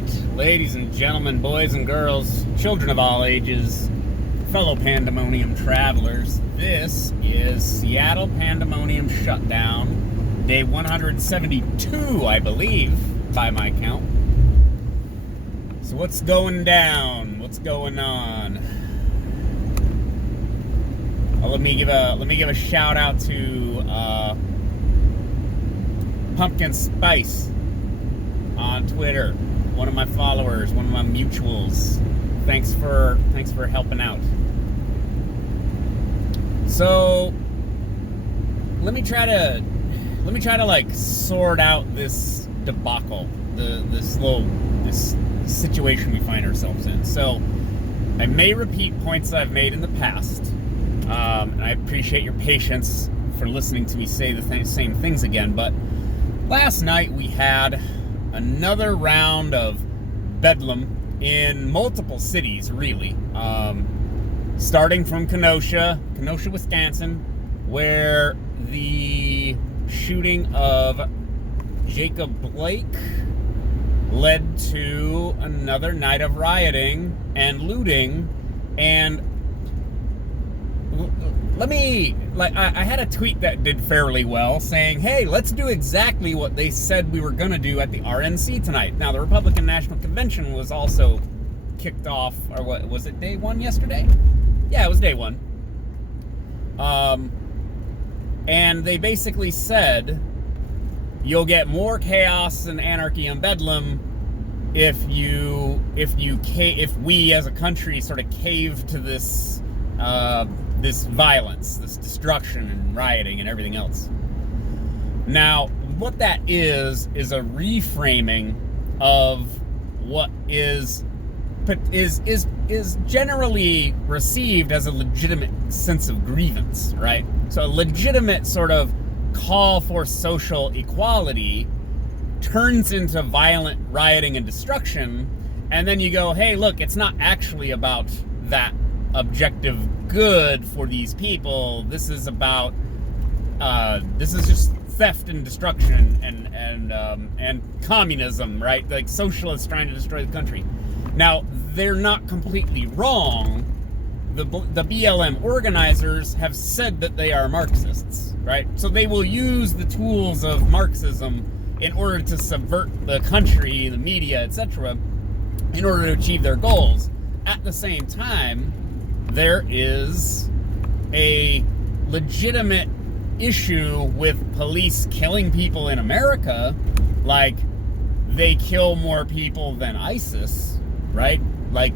right, ladies and gentlemen, boys and girls, children of all ages, fellow Pandemonium travelers, this is Seattle Pandemonium Shutdown, day 172, I believe, by my count. So what's going down? What's going on? Let me give a shout out to Pumpkin Spice on Twitter, one of my followers, one of my mutuals. Thanks for helping out. So let me try to like sort out this debacle, this situation we find ourselves in. So I may repeat points that I've made in the past, and I appreciate your patience for listening to me say the same things again. But last night we had another round of bedlam in multiple cities, really. Starting from Kenosha, Wisconsin, where the shooting of Jacob Blake led to another night of rioting and looting. And I had a tweet that did fairly well saying, hey, let's do exactly what they said we were going to do at the RNC tonight. Now, the Republican National Convention was also kicked off, or what was it, day one yesterday? Yeah, it was day one. And they basically said, you'll get more chaos and anarchy and bedlam if we as a country sort of cave to this violence, this destruction and rioting and everything else. Now, what that is a reframing of what is generally received as a legitimate sense of grievance, right? So a legitimate sort of call for social equality turns into violent rioting and destruction, and then you go, hey, look, it's not actually about that objective good for these people. This is about this is just theft and destruction and communism, right? Like socialists trying to destroy the country. Now, they're not completely wrong. The BLM organizers have said that they are Marxists, right? So they will use the tools of Marxism in order to subvert the country, the media, etc., in order to achieve their goals. At the same time, there is a legitimate issue with police killing people in America. Like, they kill more people than ISIS, right? Like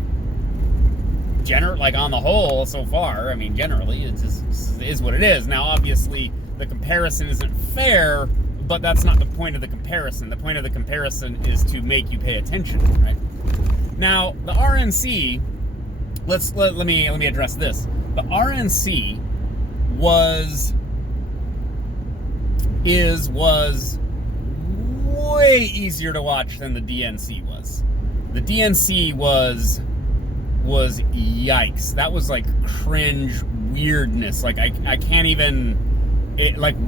on the whole, so far, I mean, generally, it just is what it is. Now, obviously, the comparison isn't fair, but that's not the point of the comparison. The point of the comparison is to make you pay attention, right? Now, the RNC, let me address this. The RNC was way easier to watch than the DNC was. The DNC was yikes. That was like cringe weirdness. Like I can't even,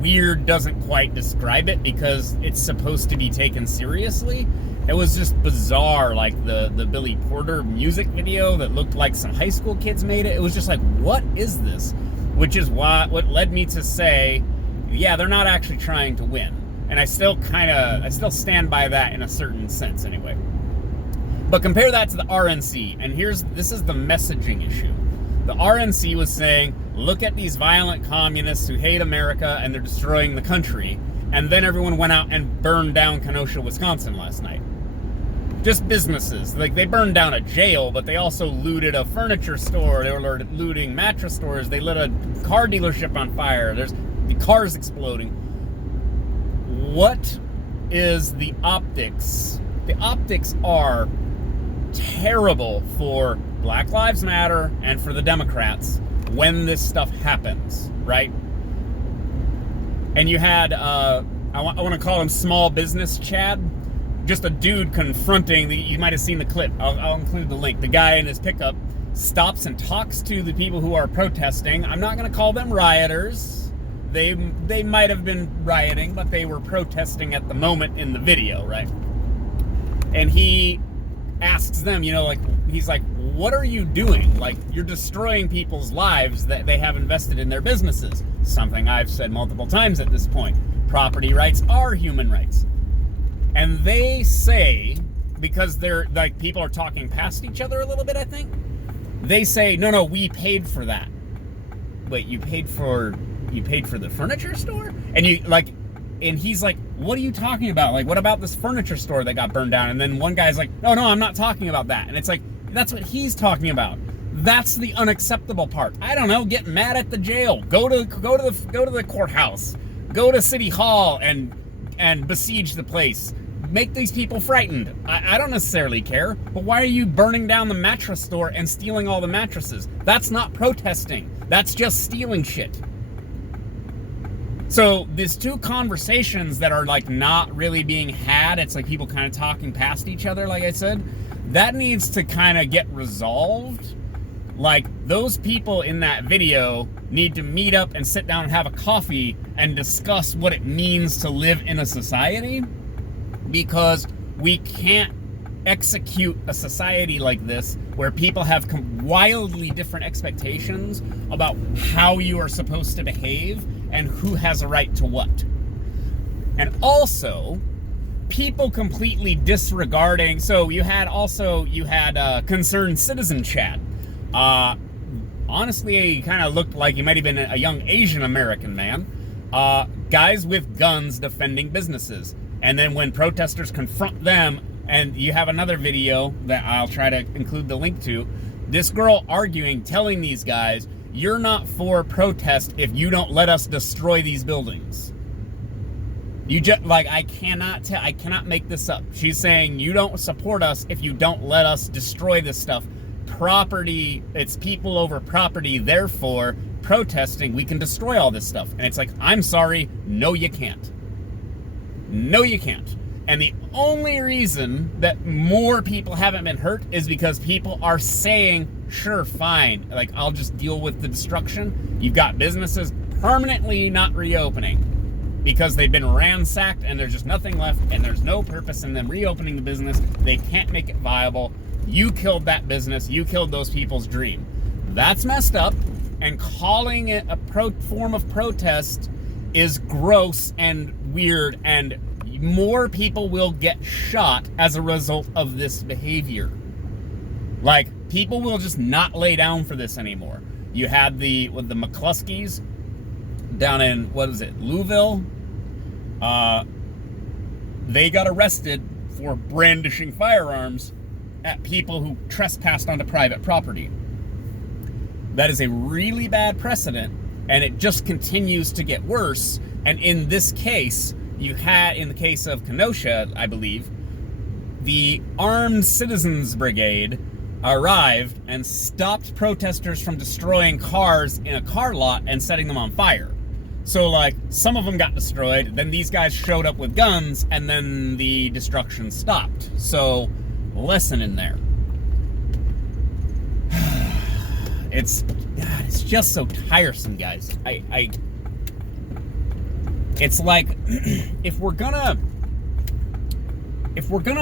weird doesn't quite describe it because it's supposed to be taken seriously. It was just bizarre, like the Billy Porter music video that looked like some high school kids made it. It was just like, what is this? Which is what led me to say, yeah, they're not actually trying to win. And I still stand by that in a certain sense anyway. But compare that to the RNC, and this is the messaging issue. The RNC was saying, look at these violent communists who hate America and they're destroying the country. And then everyone went out and burned down Kenosha, Wisconsin last night. Just businesses. Like, they burned down a jail, but they also looted a furniture store. They were looting mattress stores. They lit a car dealership on fire. There's the cars exploding. What is the optics? The optics are terrible for Black Lives Matter and for the Democrats when this stuff happens, right? And you had, I want to call him Small Business Chad, just a dude confronting, you might have seen the clip, I'll include the link. The guy in his pickup stops and talks to the people who are protesting. I'm not going to call them rioters. They might have been rioting, but they were protesting at the moment in the video, right? And he asks them, you know, like, he's like, what are you doing? Like, you're destroying people's lives that they have invested in their businesses. Something I've said multiple times at this point. Property rights are human rights. And they say, because they're like, people are talking past each other a little bit, I think. They say, no, we paid for that. Wait, you paid for the furniture store? And he's like, what are you talking about? Like, what about this furniture store that got burned down? And then one guy's like, no, I'm not talking about that. And it's like, that's what he's talking about. That's the unacceptable part. I don't know, get mad at the jail. Go to the courthouse. Go to City Hall and besiege the place. Make these people frightened. I don't necessarily care, but why are you burning down the mattress store and stealing all the mattresses? That's not protesting. That's just stealing shit. So these two conversations that are like not really being had, it's like people kind of talking past each other, like I said, that needs to kind of get resolved. Like, those people in that video need to meet up and sit down and have a coffee and discuss what it means to live in a society, because we can't execute a society like this where people have wildly different expectations about how you are supposed to behave and who has a right to what. And also, people completely disregarding, so you had concerned citizen chat. Honestly, he kind of looked like he might have been a young Asian American man. Guys with guns defending businesses. And then when protesters confront them, and you have another video that I'll try to include the link to, this girl arguing, telling these guys, you're not for protest if you don't let us destroy these buildings. You just, like, I cannot make this up. She's saying, you don't support us if you don't let us destroy this stuff. Property, it's people over property, therefore, protesting, we can destroy all this stuff. And it's like, I'm sorry, no you can't. No you can't. And the only reason that more people haven't been hurt is because people are saying, sure, fine, like, I'll just deal with the destruction. You've got businesses permanently not reopening because they've been ransacked and there's just nothing left and there's no purpose in them reopening the business. They can't make it viable. You killed that business. You killed those people's dream. That's messed up, and calling it a form of protest is gross and weird, and more people will get shot as a result of this behavior. Like, people will just not lay down for this anymore. You had the McCluskeys down in, Louisville? They got arrested for brandishing firearms at people who trespassed onto private property. That is a really bad precedent, and it just continues to get worse. And in this case, in the case of Kenosha, I believe, the Armed Citizens Brigade arrived and stopped protesters from destroying cars in a car lot and setting them on fire. So, like, some of them got destroyed, then these guys showed up with guns, and then the destruction stopped. So, lesson in there. It's just so tiresome, guys. It's like, if we're gonna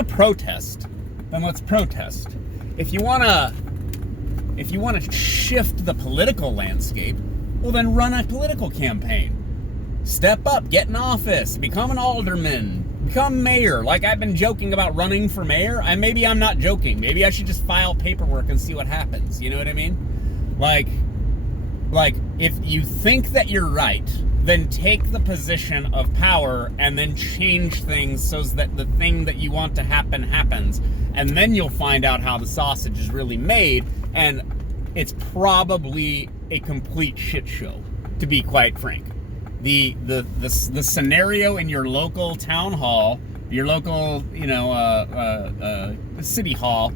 protest, then let's protest. If you wanna shift the political landscape, well, then run a political campaign. Step up, get in office, become an alderman, become mayor. Like, I've been joking about running for mayor. Maybe I'm not joking. Maybe I should just file paperwork and see what happens. You know what I mean? Like, if you think that you're right, then take the position of power and then change things so that the thing that you want to happen happens. And then you'll find out how the sausage is really made. And it's probably a complete shit show, to be quite frank. The scenario in your local town hall, your local, city hall,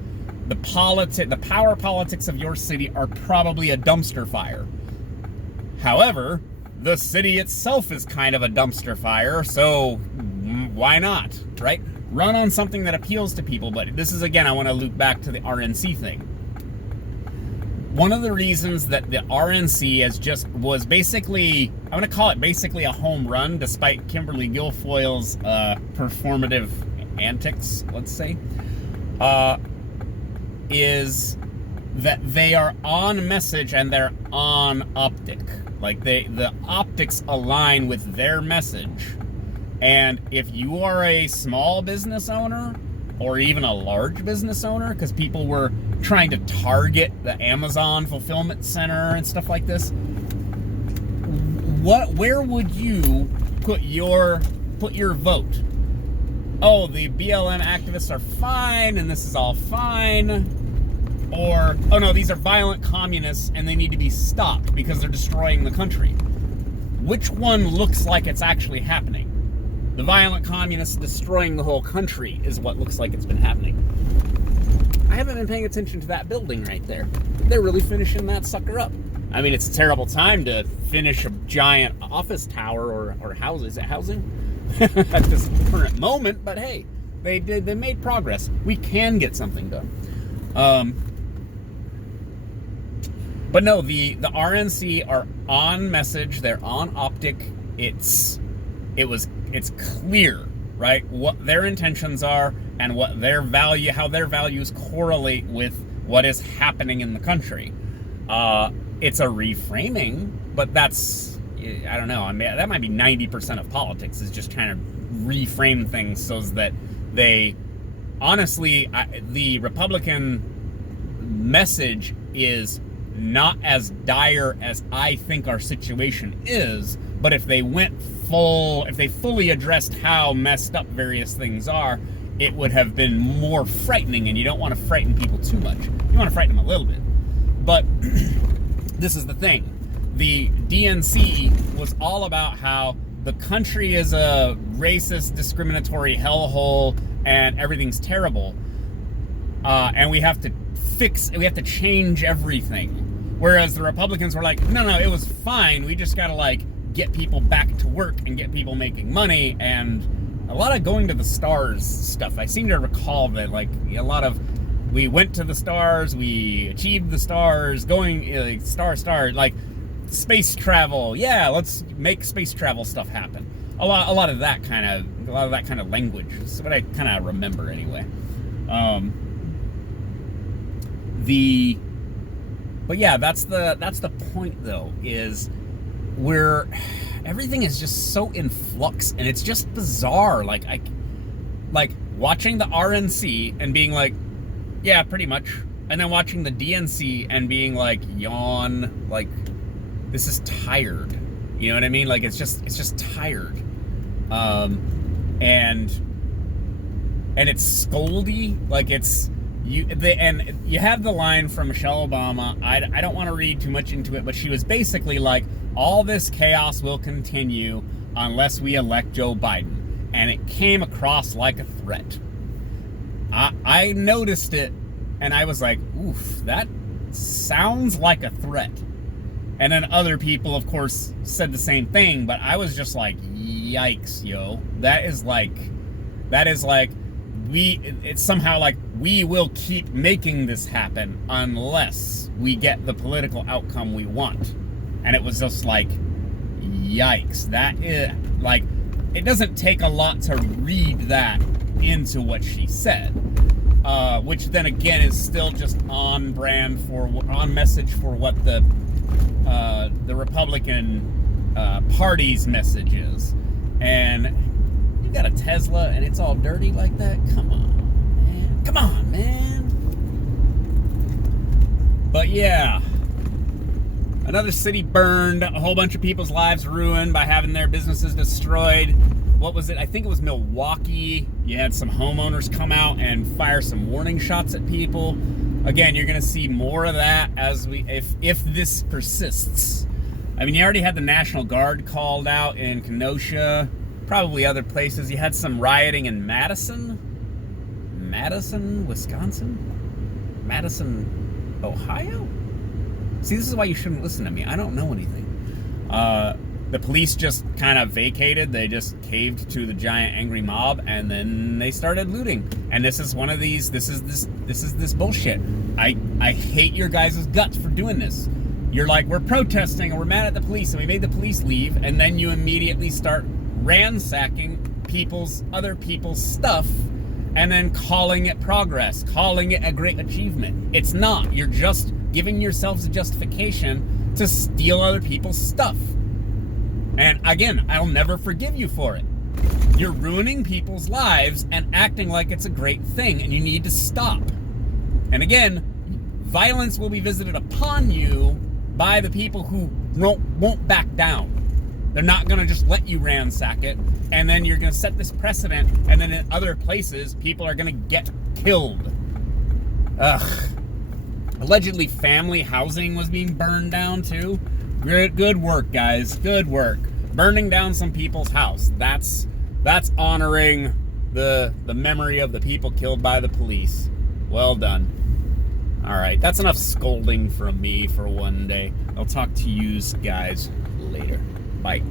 the power politics of your city are probably a dumpster fire. However, the city itself is kind of a dumpster fire, so why not, right? Run on something that appeals to people. But this is, again, I want to loop back to the RNC thing. One of the reasons that the RNC was basically, I'm going to call it basically a home run, despite Kimberly Guilfoyle's performative antics, let's say, is that they are on message and they're on optic. Like the optics align with their message. And if you are a small business owner or even a large business owner, because people were trying to target the Amazon fulfillment center and stuff like this, where would you put your vote? Oh, the BLM activists are fine and this is all fine. Or, oh no, these are violent communists and they need to be stopped because they're destroying the country. Which one looks like it's actually happening? The violent communists destroying the whole country is what looks like it's been happening. I haven't been paying attention to that building right there. They're really finishing that sucker up. I mean, it's a terrible time to finish a giant office tower or house. Is it housing? At this current moment, but hey, they made progress. We can get something done. But no, the RNC are on message. They're on optic. It's clear, right? What their intentions are and what their value, how their values correlate with what is happening in the country. It's a reframing, but that's, I don't know. I mean, that might be 90% of politics, is just trying to reframe things so that they, honestly, the Republican message is not as dire as I think our situation is, but if they fully addressed how messed up various things are, it would have been more frightening, and you don't want to frighten people too much. You want to frighten them a little bit. But this is the thing. The DNC was all about how the country is a racist, discriminatory hellhole and everything's terrible. And we have to change everything. Whereas the Republicans were like, no, it was fine. We just got to get people back to work and get people making money, and a lot of going to the stars stuff. I seem to recall that a lot of, we went to the stars, we achieved the stars, going star, space travel. Yeah, let's make space travel stuff happen. A lot of that kind of language is what I kind of remember anyway. But yeah, that's the point though, is where everything is just so in flux and it's just bizarre. Like watching the RNC and being like, yeah, pretty much. And then watching the DNC and being like, yawn, like, this is tired. You know what I mean? Like, it's just tired. And it's scoldy. Like, and you have the line from Michelle Obama. I don't want to read too much into it, but she was basically like, all this chaos will continue unless we elect Joe Biden. And it came across like a threat. I noticed it, and I was like, oof, that sounds like a threat. And then other people, of course, said the same thing, but I was just like, yikes, yo. It's somehow like, we will keep making this happen unless we get the political outcome we want. And it was just like, yikes. That is, like, it doesn't take a lot to read that into what she said. Which then again is still just on message for what the Republican Party's message is. And you got a Tesla and it's all dirty like that? Come on, man. But yeah, another city burned, a whole bunch of people's lives ruined by having their businesses destroyed. What was it? I think it was Milwaukee. You had some homeowners come out and fire some warning shots at people. Again, you're going to see more of that if this persists. I mean, you already had the National Guard called out in Kenosha, probably other places. You had some rioting in Madison, Wisconsin, Madison, Ohio. See, this is why you shouldn't listen to me. I don't know anything. The police just kind of vacated. They just caved to the giant angry mob, and then they started looting. And this is one of these. This is this bullshit. I hate your guys' guts for doing this. You're like, we're protesting and we're mad at the police and we made the police leave, and then you immediately start ransacking other people's stuff and then calling it progress, calling it a great achievement. It's not. You're just giving yourselves a justification to steal other people's stuff. And again, I'll never forgive you for it. You're ruining people's lives and acting like it's a great thing, and you need to stop. And again, violence will be visited upon you by the people who won't back down. They're not going to just let you ransack it, and then you're going to set this precedent, and then in other places, people are going to get killed. Ugh. Allegedly, family housing was being burned down, too. Good work, guys. Good work. Burning down some people's house. That's honoring the memory of the people killed by the police. Well done. All right, that's enough scolding from me for one day. I'll talk to you guys later. Bye.